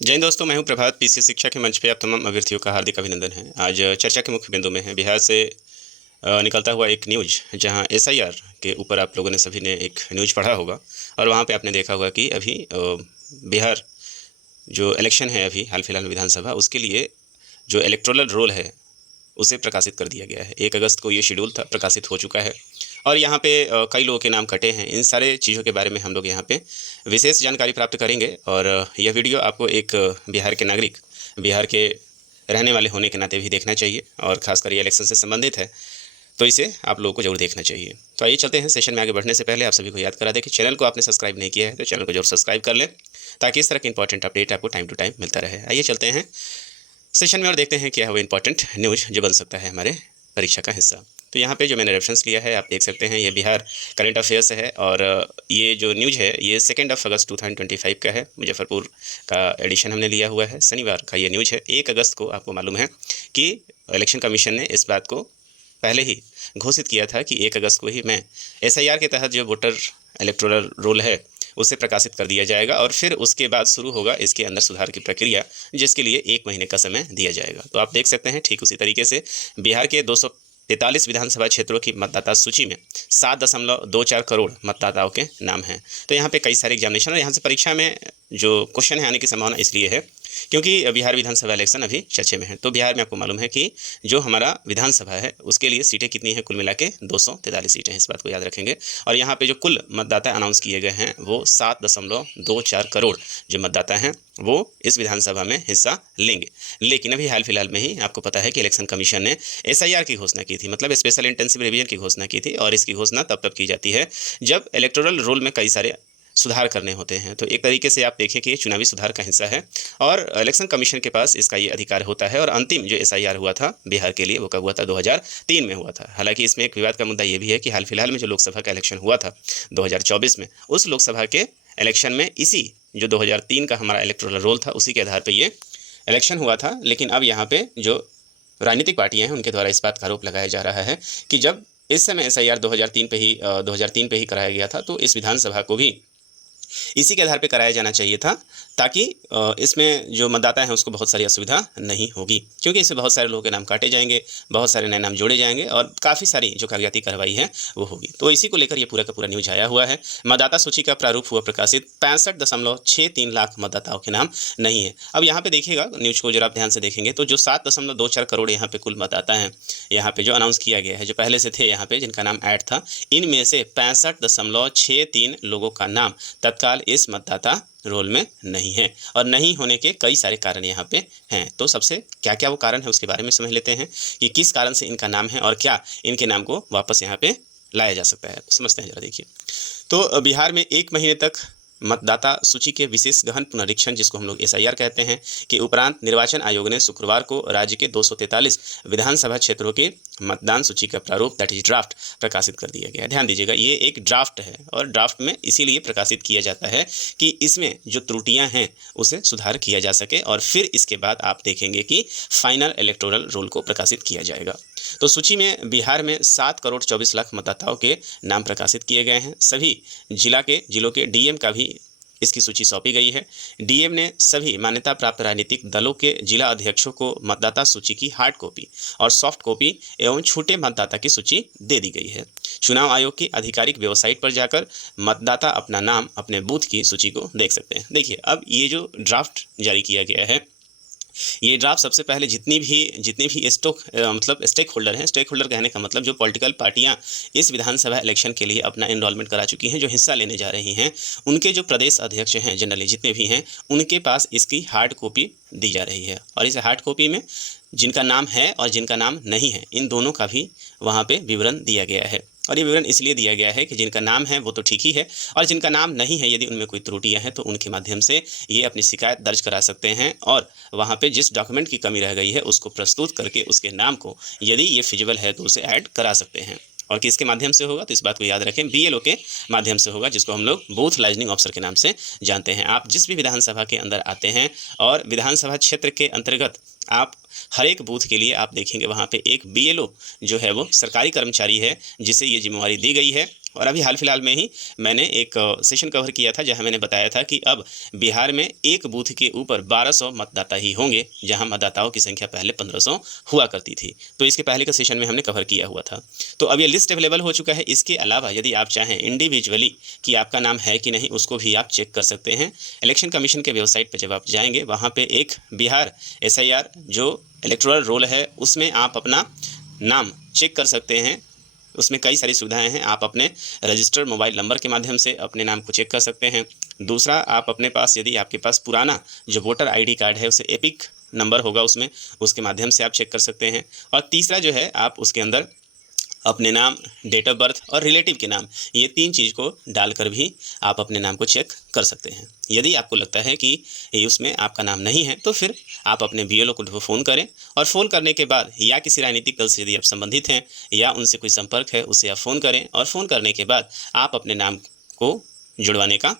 जय हिंद दोस्तों, मैं हूं प्रभात। पीसी शिक्षा के मंच पे आप तमाम अभ्यर्थियों का हार्दिक अभिनंदन है। आज चर्चा के मुख्य बिंदु में है बिहार से निकलता हुआ एक न्यूज, जहां एसआईआर के ऊपर आप लोगों ने सभी ने एक न्यूज पढ़ा होगा और वहां पे आपने देखा होगा कि अभी बिहार जो इलेक्शन है अभी हाल फिलहाल में विधानसभा, उसके लिए जो इलेक्टोरल रोल है उसे प्रकाशित कर दिया गया है। 1 अगस्त को ये शेड्यूल था, प्रकाशित हो चुका है और यहाँ पे कई लोगों के नाम कटे हैं। इन सारे चीज़ों के बारे में हम लोग यहाँ पे विशेष जानकारी प्राप्त करेंगे और यह वीडियो आपको एक बिहार के नागरिक, बिहार के रहने वाले होने के नाते भी देखना चाहिए और ख़ासकर ये इलेक्शन से संबंधित है, तो इसे आप लोगों को जरूर देखना चाहिए। तो आइए चलते हैं। सेशन में आगे बढ़ने से पहले आप सभी को याद करा दें कि चैनल को आपने सब्सक्राइब नहीं किया है तो चैनल को जरूर सब्सक्राइब कर लें, ताकि इस तरह के इंपॉर्टेंट अपडेट आपको टाइम टू टाइम मिलता रहे। आइए चलते हैं सेशन में और देखते हैं क्या है वो इंपॉर्टेंट न्यूज जो बन सकता है हमारे परीक्षा का हिस्सा। तो यहाँ पे जो मैंने रेफरेंस लिया है आप देख सकते हैं, ये बिहार करंट अफेयर्स है और ये जो न्यूज है ये 2 अगस्त 2025 का है। मुजफ्फरपुर का एडिशन हमने लिया हुआ है, शनिवार का ये न्यूज है। 1 अगस्त को आपको मालूम है कि इलेक्शन कमीशन ने इस बात को पहले ही घोषित किया था कि 1 अगस्त को ही मैं एसआईआर के तहत जो वोटर इलेक्टोरल रोल है उसे प्रकाशित कर दिया जाएगा और फिर उसके बाद शुरू होगा इसके अंदर सुधार की प्रक्रिया, जिसके लिए 1 महीने का समय दिया जाएगा। तो आप देख सकते हैं ठीक उसी तरीके से बिहार के 243 विधानसभा क्षेत्रों की मतदाता सूची में 7.24 करोड़ मतदाताओं के नाम हैं। तो यहाँ पे कई सारे एग्जामिनेशन और यहाँ से परीक्षा में जो क्वेश्चन है आने की संभावना इसलिए है क्योंकि बिहार विधानसभा इलेक्शन अभी चर्चे में है। तो बिहार में आपको मालूम है कि जो हमारा विधानसभा है उसके लिए सीटें कितनी हैं, कुल मिला के 243 सीटें हैं, इस बात को याद रखेंगे। और यहाँ पे जो कुल मतदाता अनाउंस किए गए हैं वो 7.24 करोड़ जो मतदाता हैं वो इस विधानसभा में हिस्सा लेंगे। लेकिन अभी हाल फिलहाल में ही आपको पता है कि इलेक्शन कमीशन ने एसआईआर की घोषणा की थी, मतलब स्पेशल इंटेंसिव रिवीजन की घोषणा की थी। और इसकी घोषणा तब की जाती है जब इलेक्टोरल रोल में कई सारे सुधार करने होते हैं। तो एक तरीके से आप देखें कि ये चुनावी सुधार का हिस्सा है और इलेक्शन कमीशन के पास इसका ये अधिकार होता है। और अंतिम जो एसआईआर हुआ था बिहार के लिए वो कब हुआ था? 2003 में हुआ था। हालांकि इसमें एक विवाद का मुद्दा ये भी है कि हाल फिलहाल में जो लोकसभा का इलेक्शन हुआ था 2024 में, उस लोकसभा के इलेक्शन में इसी जो 2003 का हमारा इलेक्टोरल रोल था उसी के आधार पर ये इलेक्शन हुआ था। लेकिन अब यहाँ पे जो राजनीतिक पार्टियां हैं उनके द्वारा इस बात का आरोप लगाया जा रहा है कि जब इस समय एसआईआर 2003 पे ही कराया गया था तो इस विधानसभा को भी इसी के आधार पे कराया जाना चाहिए था, ताकि इसमें जो मतदाता हैं उसको बहुत सारी असुविधा नहीं होगी, क्योंकि इसमें बहुत सारे लोगों के नाम काटे जाएंगे, बहुत सारे नए नाम जोड़े जाएंगे और काफ़ी सारी जो कागजाती कार्रवाई है वो होगी। तो इसी को लेकर ये पूरा का पूरा न्यूज आया हुआ है। मतदाता सूची का प्रारूप हुआ प्रकाशित, 65.63 लाख मतदाताओं के नाम नहीं है। अब यहाँ पे देखिएगा न्यूज को जरा आप ध्यान से देखेंगे तो जो 7.24 करोड़ यहाँ पे कुल मतदाता हैं, यहाँ पे जो अनाउंस किया गया है, जो पहले से थे यहाँ पे जिनका नाम ऐड था, इनमें से 65.63 लोगों का नाम तत्काल इस मतदाता रोल में नहीं है। और नहीं होने के कई सारे कारण यहाँ पे हैं। तो सबसे क्या क्या वो कारण है उसके बारे में समझ लेते हैं कि किस कारण से इनका नाम है और क्या इनके नाम को वापस यहाँ पे लाया जा सकता है। समझते हैं जरा, देखिए। तो बिहार में 1 महीने तक मतदाता सूची के विशेष गहन पुनरीक्षण, जिसको हम लोग एसआईआर कहते हैं, के उपरांत निर्वाचन आयोग ने शुक्रवार को राज्य के 243 विधानसभा क्षेत्रों के मतदान सूची का प्रारूप, दैट इज ड्राफ्ट, प्रकाशित कर दिया गया। ध्यान दीजिएगा, ये एक ड्राफ्ट है और ड्राफ्ट में इसीलिए प्रकाशित किया जाता है कि इसमें जो त्रुटियां हैं उसे सुधार किया जा सके और फिर इसके बाद आप देखेंगे कि फाइनल इलेक्टोरल रोल को प्रकाशित किया जाएगा। तो सूची में बिहार में 7.24 करोड़ मतदाताओं के नाम प्रकाशित किए गए हैं। सभी जिलों के डीएम का भी इसकी सूची सौंपी गई है। डीएम ने सभी मान्यता प्राप्त राजनीतिक दलों के जिला अध्यक्षों को मतदाता सूची की हार्ड कॉपी और सॉफ्ट कॉपी एवं छूटे मतदाता की सूची दे दी गई है। चुनाव आयोग की आधिकारिक वेबसाइट पर जाकर मतदाता अपना नाम, अपने बूथ की सूची को देख सकते हैं। देखिए, अब ये जो ड्राफ्ट जारी किया गया है, ये ड्राफ्ट सबसे पहले जितने भी स्टेक होल्डर हैं, स्टेक होल्डर कहने का मतलब जो पॉलिटिकल पार्टियां इस विधानसभा इलेक्शन के लिए अपना एनरोलमेंट करा चुकी हैं, जो हिस्सा लेने जा रही हैं, उनके जो प्रदेश अध्यक्ष हैं, जनरली जितने भी हैं, उनके पास इसकी हार्ड कॉपी दी जा रही है। और इस हार्ड कॉपी में जिनका नाम है और जिनका नाम नहीं है, इन दोनों का भी वहाँ पे विवरण दिया गया है। और ये विवरण इसलिए दिया गया है कि जिनका नाम है वो तो ठीक ही है, और जिनका नाम नहीं है, यदि उनमें कोई त्रुटियां हैं तो उनके माध्यम से ये अपनी शिकायत दर्ज करा सकते हैं और वहाँ पे जिस डॉक्यूमेंट की कमी रह गई है उसको प्रस्तुत करके उसके नाम को, यदि ये फिजिबल है तो उसे ऐड करा सकते हैं। और किसके माध्यम से होगा? तो इस बात को याद रखें, बीएलओ के माध्यम से होगा, जिसको हम लोग बूथ लाइजनिंग ऑफिसर के नाम से जानते हैं। आप जिस भी विधानसभा के अंदर आते हैं और विधानसभा क्षेत्र के अंतर्गत आप हर एक बूथ के लिए आप देखेंगे वहाँ पे एक बीएलओ जो है वो सरकारी कर्मचारी है, जिसे ये जिम्मेवारी दी गई है और अभी हाल फिलहाल में ही मैंने एक सेशन कवर किया था जहां मैंने बताया था कि अब बिहार में एक बूथ के ऊपर 1200 मतदाता ही होंगे, जहां मतदाताओं की संख्या पहले 1500 हुआ करती थी। तो इसके पहले के सेशन में हमने कवर किया हुआ था। तो अब ये लिस्ट अवेलेबल हो चुका है। इसके अलावा यदि आप चाहें इंडिविजुअली कि आपका नाम है कि नहीं, उसको भी आप चेक कर सकते हैं। इलेक्शन कमीशन के वेबसाइट पर जब आप जाएंगे, वहाँ पर एक बिहार SIR जो इलेक्टोरल रोल है, उसमें आप अपना नाम चेक कर सकते हैं। उसमें कई सारी सुविधाएं हैं। आप अपने रजिस्टर्ड मोबाइल नंबर के माध्यम से अपने नाम को चेक कर सकते हैं। दूसरा, आप अपने पास यदि आपके पास पुराना जो वोटर ID कार्ड है, उसे एपिक नंबर होगा उसमें, उसके माध्यम से आप चेक कर सकते हैं। और तीसरा जो है, आप उसके अंदर अपने नाम, डेट ऑफ बर्थ और रिलेटिव के नाम, ये 3 चीज़ को डालकर भी आप अपने नाम को चेक कर सकते हैं। यदि आपको लगता है कि ये उसमें आपका नाम नहीं है, तो फिर आप अपने BLO को फ़ोन करें, और फ़ोन करने के बाद या किसी राजनीतिक दल से यदि आप संबंधित हैं या उनसे कोई संपर्क है, उससे आप फ़ोन करें, और फ़ोन करने के बाद आप अपने नाम को जुड़वाने का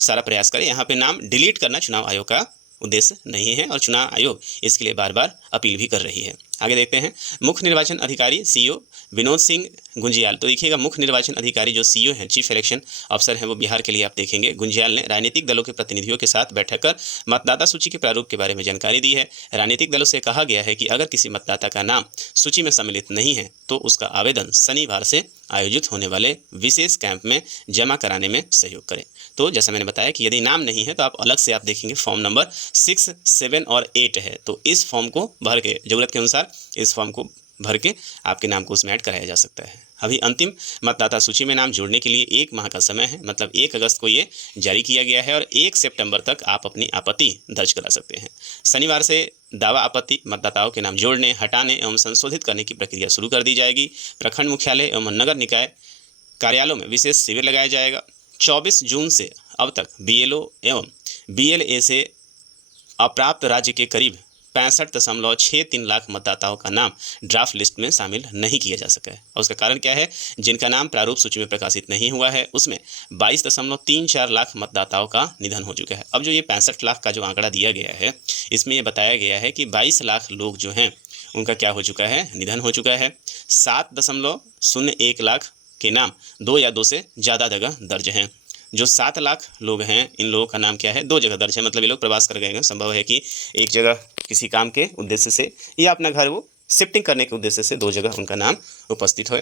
सारा प्रयास करें। यहाँ पे नाम डिलीट करना चुनाव आयोग का उद्देश्य नहीं है, और चुनाव आयोग इसके लिए बार बार अपील भी कर रही है। आगे देखते हैं, मुख्य निर्वाचन अधिकारी CO विनोद सिंह गुंजियाल। तो देखिएगा, मुख्य निर्वाचन अधिकारी जो CO हैं, चीफ इलेक्शन अफसर हैं, वो बिहार के लिए आप देखेंगे। गुंजियाल ने राजनीतिक दलों के प्रतिनिधियों के साथ बैठक कर मतदाता सूची के प्रारूप के बारे में जानकारी दी है। राजनीतिक दलों से कहा गया है कि अगर किसी मतदाता का नाम सूची में सम्मिलित नहीं है, तो उसका आवेदन शनिवार से आयोजित होने वाले विशेष कैंप में जमा कराने में सहयोग करें। तो जैसा मैंने बताया कि यदि नाम नहीं है, तो आप अलग से आप देखेंगे फॉर्म नंबर 6, 7 और 8 है। तो इस फॉर्म को भर के, ज़रूरत के अनुसार इस फॉर्म को भर के आपके नाम को उसमें ऐड कराया जा सकता है। अभी अंतिम मतदाता सूची में नाम जोड़ने के लिए 1 माह का समय है, मतलब 1 अगस्त को ये जारी किया गया है, और 1 सितंबर तक आप अपनी आपत्ति दर्ज करा सकते हैं। शनिवार से दावा आपत्ति मतदाताओं के नाम जोड़ने, हटाने एवं संशोधित करने की प्रक्रिया शुरू कर दी जाएगी। प्रखंड मुख्यालय एवं नगर निकाय कार्यालयों में विशेष शिविर लगाया जाएगा। 24 जून से अब तक BLO एवं BLA से अप्राप्त राज्य के करीब 65.63 लाख मतदाताओं का नाम ड्राफ्ट लिस्ट में शामिल नहीं किया जा सका है। और उसका कारण क्या है? जिनका नाम प्रारूप सूची में प्रकाशित नहीं हुआ है, उसमें 22.34 लाख मतदाताओं का निधन हो चुका है। अब जो ये 65 लाख का जो आंकड़ा दिया गया है, इसमें ये बताया गया है कि 22 लाख लोग जो हैं, उनका क्या हो चुका है? निधन हो चुका है। 7.01 लाख के नाम 2 या 2 से ज़्यादा जगह दर्ज हैं। जो 7 लाख लोग हैं, इन लोगों का नाम क्या है? 2 जगह दर्ज है, मतलब ये लोग प्रवास कर गए हैं। संभव है कि एक जगह किसी काम के उद्देश्य से या अपना घर वो शिफ्टिंग करने के उद्देश्य से 2 जगह उनका नाम उपस्थित हो।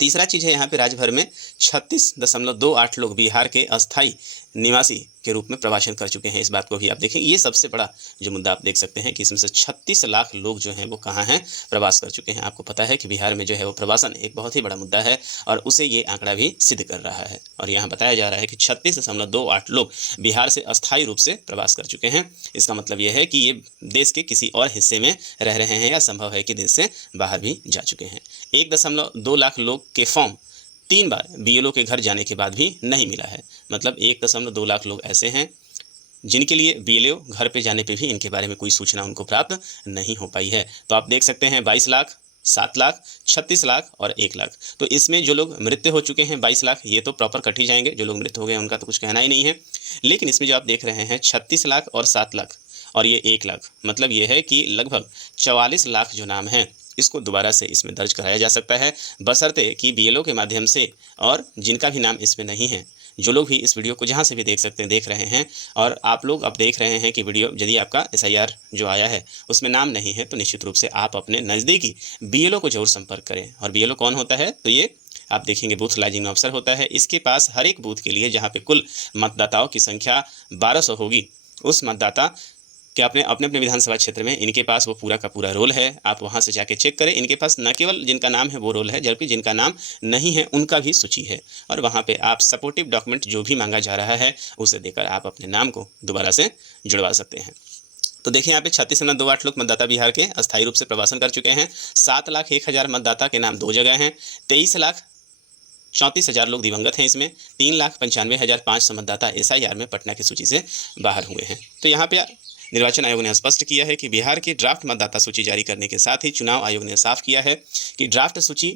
तीसरा चीज़ है, यहाँ पे राज्य भर में 36.28 लोग बिहार के अस्थायी निवासी के रूप में प्रवासन कर चुके हैं। इस बात को भी आप देखें, ये सबसे बड़ा जो मुद्दा आप देख सकते हैं कि इसमें से 36 लाख लोग जो हैं वो कहाँ हैं? प्रवास कर चुके हैं। आपको पता है कि बिहार में जो है वो प्रवासन एक बहुत ही बड़ा मुद्दा है, और उसे ये आंकड़ा भी सिद्ध कर रहा है। और यहाँ बताया जा रहा है कि 36.28 लोग बिहार से अस्थायी रूप से प्रवास कर चुके हैं। इसका मतलब ये है कि ये देश के किसी और हिस्से में रह रहे हैं, या संभव है कि देश से बाहर भी जा चुके हैं। 1.2 लाख लोग के फॉर्म 3 बार BLO के घर जाने के बाद भी नहीं मिला है। मतलब 1.2 लाख लोग ऐसे हैं जिनके लिए BLO घर पे जाने पे भी इनके बारे में कोई सूचना उनको प्राप्त नहीं हो पाई है। तो आप देख सकते हैं 22 लाख, 7 लाख, 36 लाख और 1 लाख। तो इसमें जो लोग मृत्यु हो चुके हैं 22 लाख, ये तो प्रॉपर कट ही जाएंगे। जो लोग मृत्यु हो गए उनका तो कुछ कहना ही नहीं है। लेकिन इसमें जो आप देख रहे हैं 36 लाख और 7 लाख और ये 1 लाख, मतलब ये है कि लगभग 44 लाख जो नाम हैं, इसको दोबारा से इसमें दर्ज कराया जा सकता है, बशर्ते कि BLO के माध्यम से। और जिनका भी नाम इसमें नहीं है, जो लोग भी इस वीडियो को जहाँ से भी देख सकते हैं, देख रहे हैं, और आप लोग अब देख रहे हैं कि वीडियो यदि आपका SIR जो आया है उसमें नाम नहीं है, तो निश्चित रूप से आप अपने नज़दीकी BLO को जरूर संपर्क करें। और BLO कौन होता है? तो ये आप देखेंगे बूथ लाइजिंग ऑफिसर होता है। इसके पास हर एक बूथ के लिए जहाँ पे कुल मतदाताओं की संख्या 1200 होगी, उस मतदाता कि अपने अपने विधानसभा क्षेत्र में इनके पास वो पूरा का पूरा रोल है। आप वहाँ से जाके चेक करें, इनके पास न केवल जिनका नाम है वो रोल है, जबकि जिनका नाम नहीं है उनका भी सूची है। और वहाँ पे आप सपोर्टिव डॉक्यूमेंट जो भी मांगा जा रहा है उसे देकर आप अपने नाम को दोबारा से जुड़वा सकते हैं। तो देखिए यहाँ पे 36.28 लोग मतदाता बिहार के अस्थायी रूप से प्रवासन कर चुके हैं। 7,01,000 मतदाता के नाम 2 जगह हैं। 23,34,000 लोग दिवंगत हैं। इसमें 3,95,500 मतदाता SIR में पटना की सूची से बाहर हुए हैं। तो यहाँ पे निर्वाचन आयोग ने स्पष्ट किया है कि बिहार की ड्राफ्ट मतदाता सूची जारी करने के साथ ही चुनाव आयोग ने साफ किया है कि ड्राफ्ट सूची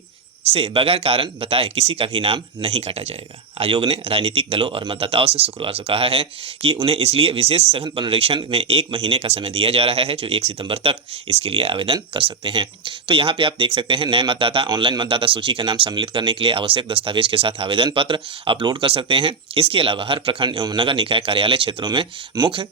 से बगैर कारण बताए किसी का भी नाम नहीं काटा जाएगा। आयोग ने राजनीतिक दलों और मतदाताओं से शुक्रवार को कहा है कि उन्हें इसलिए विशेष सघन पुनरीक्षण में 1 महीने का समय दिया जा रहा है, जो 1 सितंबर तक इसके लिए आवेदन कर सकते हैं। तो यहाँ पे आप देख सकते हैं, नए मतदाता ऑनलाइन मतदाता सूची का नाम सम्मिलित करने के लिए आवश्यक दस्तावेज के साथ आवेदन पत्र अपलोड कर सकते हैं। इसके अलावा हर प्रखंड एवं नगर निकाय कार्यालय क्षेत्रों में मुख्य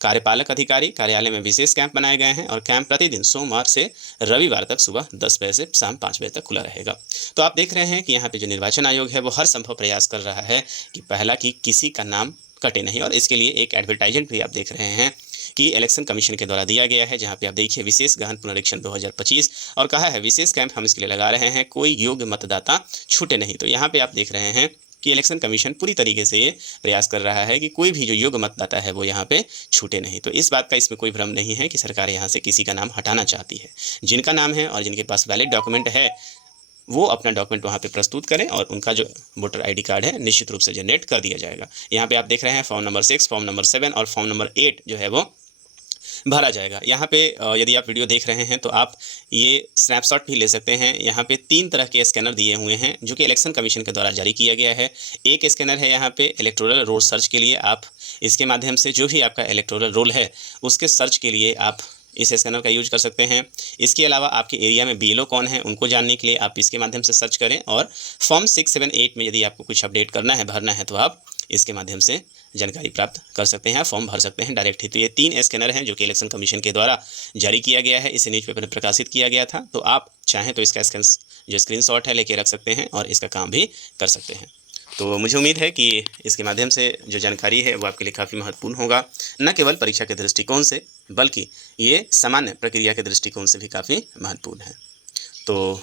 कार्यपालक अधिकारी कार्यालय में विशेष कैंप बनाए गए हैं और कैंप प्रतिदिन सोमवार से रविवार तक सुबह 10 बजे से शाम 5 बजे तक खुला रहेगा। तो आप देख रहे हैं कि यहाँ पे जो निर्वाचन आयोग है वो हर संभव प्रयास कर रहा है कि पहला कि किसी का नाम कटे नहीं, और इसके लिए एक एडवर्टाइजमेंट भी आप देख रहे हैं कि इलेक्शन कमीशन के द्वारा दिया गया है, जहाँ पे आप देखिए विशेष गहन पुनरीक्षण 2025 और कहा है विशेष कैंप हम इसके लिए लगा रहे हैं, कोई योग्य मतदाता छूटे नहीं। तो यहाँ पे आप देख रहे हैं कि इलेक्शन कमीशन पूरी तरीके से ये प्रयास कर रहा है कि कोई भी जो योग्य मतदाता है वो यहाँ पे छूटे नहीं। तो इस बात का इसमें कोई भ्रम नहीं है कि सरकार यहाँ से किसी का नाम हटाना चाहती है। जिनका नाम है और जिनके पास वैलिड डॉक्यूमेंट है वो अपना डॉक्यूमेंट वहाँ पे प्रस्तुत करें और उनका जो वोटर आईडी कार्ड है निश्चित रूप से जनरेट कर दिया जाएगा। यहाँ पे आप देख रहे हैं फॉर्म नंबर 6, फॉर्म नंबर 7 और फॉर्म नंबर 8 जो है वो भरा जाएगा। यहाँ पे यदि आप वीडियो देख रहे हैं तो आप ये स्नैपशॉट भी ले सकते हैं। यहाँ पे 3 तरह के स्कैनर दिए हुए हैं जो कि इलेक्शन कमीशन के द्वारा जारी किया गया है। एक स्कैनर है यहाँ पे इलेक्टोरल रोल सर्च के लिए, आप इसके माध्यम से जो भी आपका इलेक्टोरल रोल है उसके सर्च के लिए आप इस स्कैनर का यूज कर सकते हैं। इसके अलावा आपके एरिया में बीएलओ कौन है उनको जानने के लिए आप इसके माध्यम से सर्च करें, और फॉर्म 6, 7, 8 में यदि आपको कुछ अपडेट करना है, भरना है, तो आप इसके माध्यम से जानकारी प्राप्त कर सकते हैं, फॉर्म भर सकते हैं डायरेक्ट ही। तो ये 3 स्कैनर हैं जो कि इलेक्शन कमीशन के द्वारा जारी किया गया है, इसे न्यूज़पेपर में प्रकाशित किया गया था। तो आप चाहें तो इसका जो स्क्रीनशॉट है लेके रख सकते हैं और इसका काम भी कर सकते हैं। तो मुझे उम्मीद है कि इसके माध्यम से जो जानकारी है वो आपके लिए काफ़ी महत्वपूर्ण होगा, न केवल परीक्षा के दृष्टिकोण से बल्कि ये सामान्य प्रक्रिया के दृष्टिकोण से भी काफ़ी महत्वपूर्ण है। तो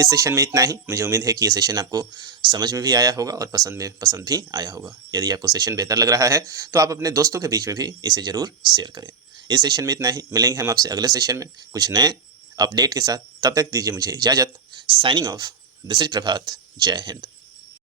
इस सेशन में इतना ही। मुझे उम्मीद है कि ये सेशन आपको समझ में भी आया होगा और पसंद भी आया होगा। यदि आपको सेशन बेहतर लग रहा है तो आप अपने दोस्तों के बीच में भी इसे ज़रूर शेयर करें। इस सेशन में इतना ही, मिलेंगे हम आपसे अगले सेशन में कुछ नए अपडेट के साथ। तब तक दीजिए मुझे इजाज़त। साइनिंग ऑफ, दिस इज प्रभात। जय हिंद।